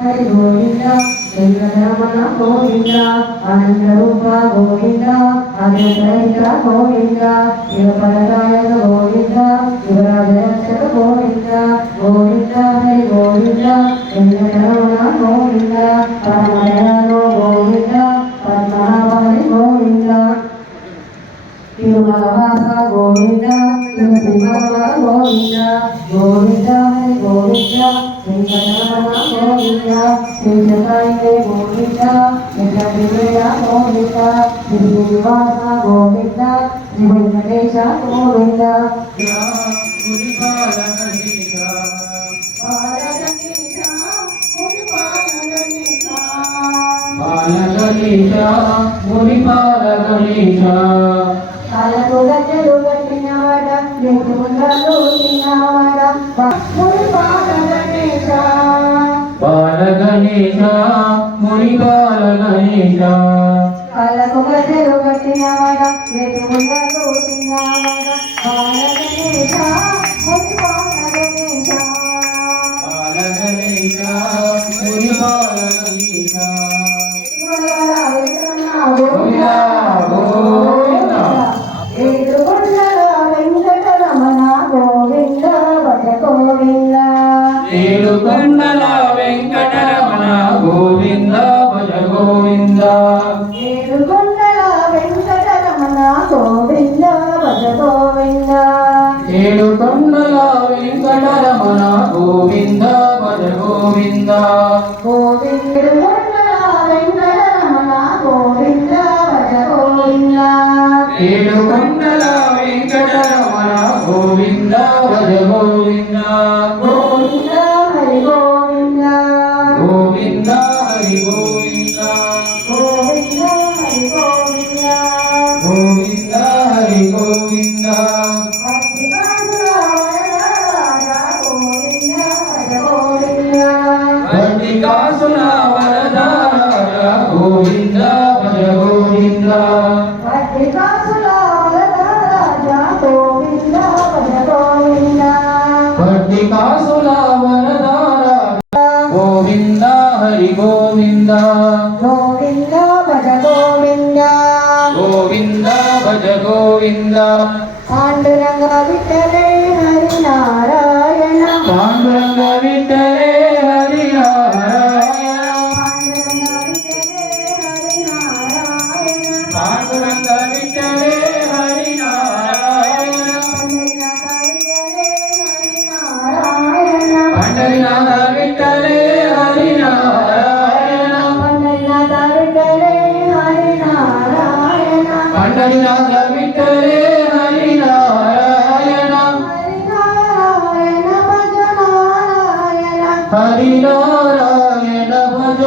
హరి గోవింద వెంకటరమణ గోవింద ఆనంద రూప గోవింద ఆదిత్ర గోవింద యువపరదాయక గోవింద యువరాజ రక్షక గోవింద గోవింద హరి గోవింద వెంకటరమణ గోవింద పరమదయాలో గోవింద పద్మనాభి గోవింద తిరుమలవాస గోవింద తులసిమల గోవింద గోవింద హరి గోవింద వెంకటరమణ గోవింద శ్రీశైల గోవింద వెంకటేశ్వర గోవింద శ్రీనివాస గోవింద శ్రీ వెంకటేశ గోవింద కాలకు గజ్జలు కట్టినవాడ నెత్తుముండలు తిన్నవాడ బాల గణేశ ముని బాల గణేశ కాలకు గజ్జలు కట్టినవాడ నెత్తుముండలు తిన్నవాడ బాల గణేశ ముని బాల గణేశ బాల గణేశ ముని బాల గణేశ ఏడుకొండల వెంకటరమణ గోవింద భజ గోవింద ఏడుకొండల వెంకటరమణ గోవింద భజ గోవింద ఏడుకొండల వెంకటరమణ గోవింద భజ గోవింద గోవింద వెంకటరమణ గోవింద భజ గోవింద ఏడుకొండల వెంకటరమణ గోవింద భజ గోవింద గోవింద హరి గోవింద గోవింద హరి గోవింద గోవింద హరి గోవింద గోవింద హరి గోవింద భక్తికాసుల వరద గోవింద భజ గోవింద భక్తికాసుల వరద గోవింద భజ గోవింద భక్తికాసుల వరద గోవింద హరి గోవింద గోవింద భజ గోవింద గోవింద భజ గోవింద పాండురంగ విఠలే హరి నారాయణ పాండురంగ విఠలే హరి నారాయణ పాండురంగ విఠలే హరి నారాయణ పండరినాథ విఠలే హరి నారాయణ పండరినాథ విఠలే హరి నారాయణ హరి నారాయణ భజ